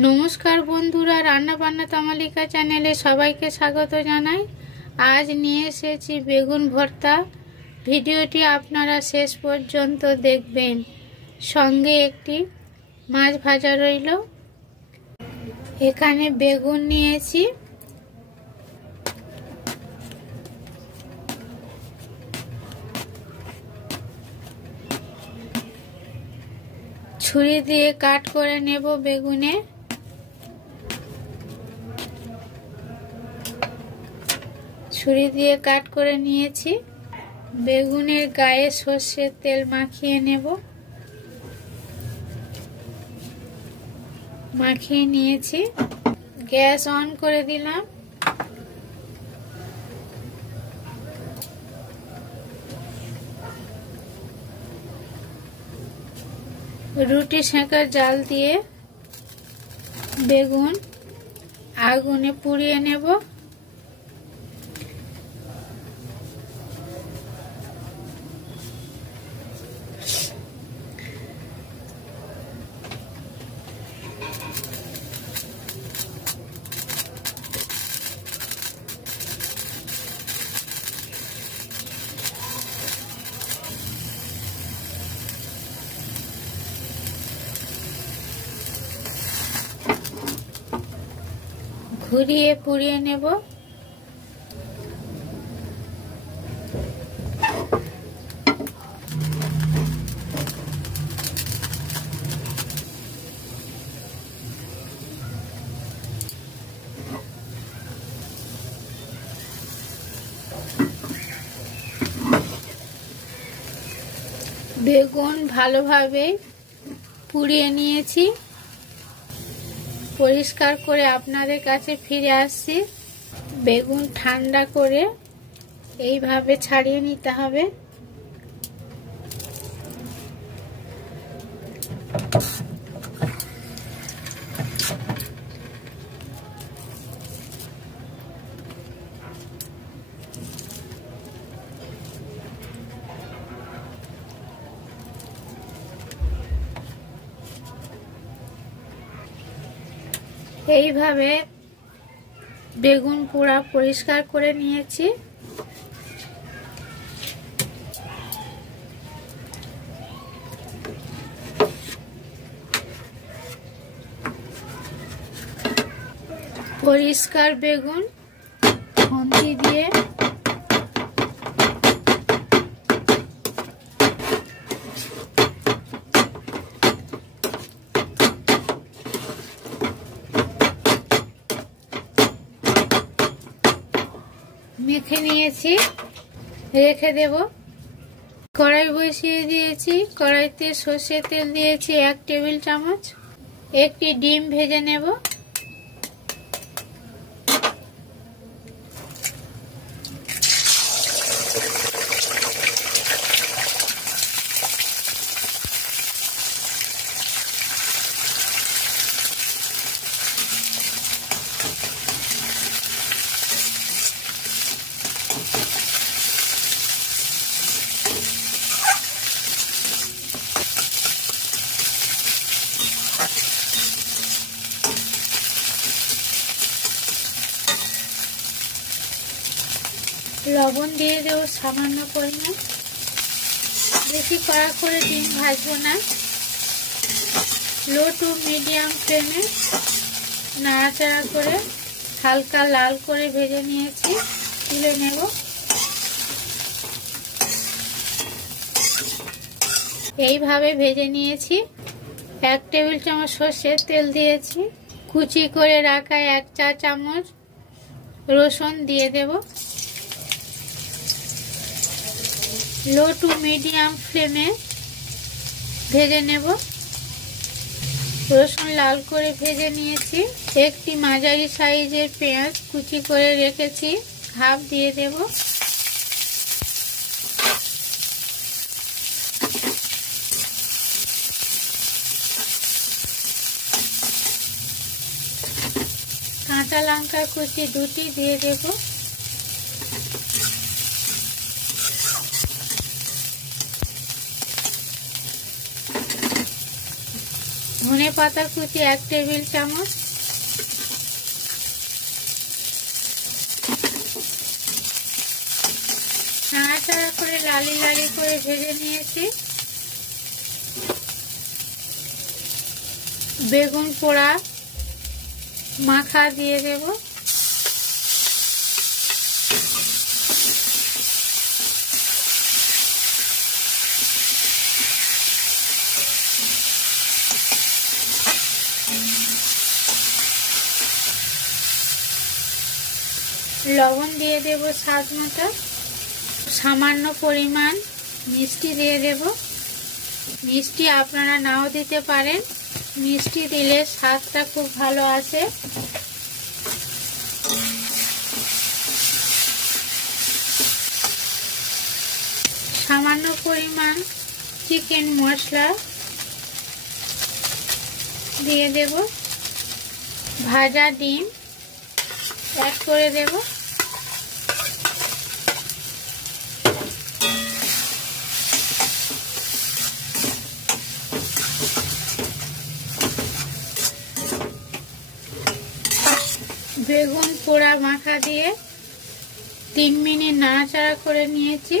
নমস্কার বন্ধুরা, রান্না বান্না তামালিকা চ্যানেলে সবাইকে স্বাগত জানাই। আজ নিয়ে এসেছি বেগুন ভর্তা। ভিডিওটি আপনারা শেষ পর্যন্ত দেখবেন। সঙ্গে একটি মাছ ভাজা রইল। এখানে বেগুন নিয়েছি, ছুরি দিয়ে কাট করে নেব। বেগুনে ছুরি দিয়ে কাট করে নিয়েছি। বেগুনের গায়ে সর্ষের তেল মাখিয়ে নেব। মাখিয়ে নিয়েছি। গ্যাস অন করে দিলাম। রুটি সেঁকার জাল দিয়ে বেগুন আগুনে পুড়িয়ে নেব। ঘুরিয়ে পুড়িয়ে নেব। বেগুন ভালোভাবে পুড়িয়ে নিয়েছি। পরিষ্কার করে আপনাদের কাছে ফিরে আসছি। বেগুন ঠান্ডা করে এইভাবে ছাড়িয়ে নিতে হবে। এইভাবে বেগুন পোড়া পরিষ্কার করে নিয়েছি। পরিষ্কার বেগুন খুন্তি দিয়ে মেখে নিয়েছি, রেখে দেব। কড়াই বসিয়ে দিয়েছি। কড়াইতে সর্ষের তেল দিয়েছি 1 টেবিল চামচ। একটি ডিম ভেজে নেব। লবণ দিয়ে দেব সামান্য পরিমাণ। বেশি কড়া করে ডিম ভাজবো না। লো টু মিডিয়াম ফ্লেমে নাড়াচাড়া করে হালকা লাল করে ভেজে নিয়েছি। তুলে নেব। এইভাবে ভেজে নিয়েছি। 1 টেবিল চামচ সর্ষের তেল দিয়েছি। কুচি করে রাখা 1 চা চামচ রসুন দিয়ে দেব। লো টু মিডিয়াম ফ্লেমে ভেজে নেব। রসুন লাল করে ভেজে নিয়েছি। একটি মাঝারি সাইজের পেঁয়াজ কুচি করে রেখেছি, হাফ দিয়ে দেব। কাঁচা লঙ্কা কুচি 2টি দিয়ে দেব। ধনে পাতা কুচি 1 টেবিল চামচ, নাড়াচাড়া করে লালি লালি করে ভেজে নিয়েছি। বেগুন পোড়া মাখা দিয়ে দেব। লবণ দিয়ে দেব স্বাদ মতো, সামান্য পরিমাণ মিষ্টি দিয়ে দেব। মিষ্টি আপনারা নাও দিতে পারেন, মিষ্টি দিলে স্বাদটা খুব ভালো আসে। সামান্য পরিমাণ চিকেন মশলা দিয়ে দেব। ভাজা ডিম অ্যাড করে দেব। বেগুন পোড়া মাখা দিয়ে 3 মিনিট নাড়াচাড়া করে নিয়েছি,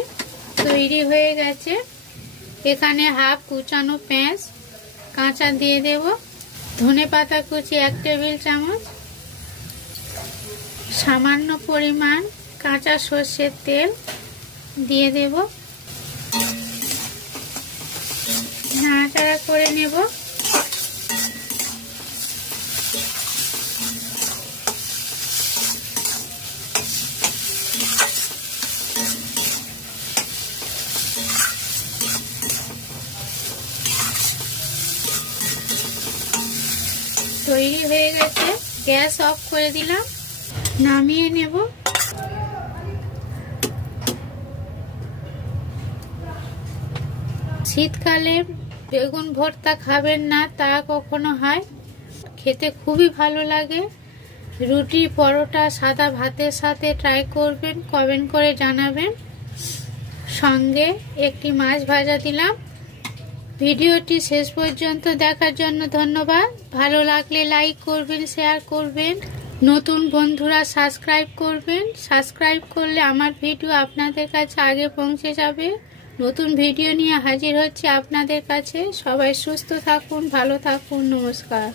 তৈরি হয়ে গেছে। এখানে হাফ কুচানো পেঁয়াজ কাঁচা দিয়ে দেব। ধনে পাতা কুচি 1 টেবিল চামচ, সামান্য পরিমাণ কাঁচা সর্ষের তেল দিয়ে দেব। নাড়াচাড়া করে নেব। তৈরি হয়ে গেছে, গ্যাস অফ করে দিলাম, নামিয়ে নেব। শীতকালে বেগুন ভর্তা খাবেন না তা কখনো হয়, খেতে খুবই ভালো লাগে। রুটি পরোটা সাদা ভাতের সাথে ট্রাই করবেন, কমেন্ট করে জানাবেন। সঙ্গে একটি মাছ ভাজা দিলাম। ভিডিওটি শেষ পর্যন্ত দেখার জন্য ধন্যবাদ। ভালো লাগলে লাইক করবেন, শেয়ার করবেন। নতুন বন্ধুরা সাবস্ক্রাইব করবেন। সাবস্ক্রাইব করলে আমার ভিডিও আপনাদের কাছে আগে পৌঁছে যাবে। নতুন ভিডিও নিয়ে হাজির হচ্ছে আপনাদের কাছে। সবাই সুস্থ থাকুন, ভালো থাকুন। নমস্কার।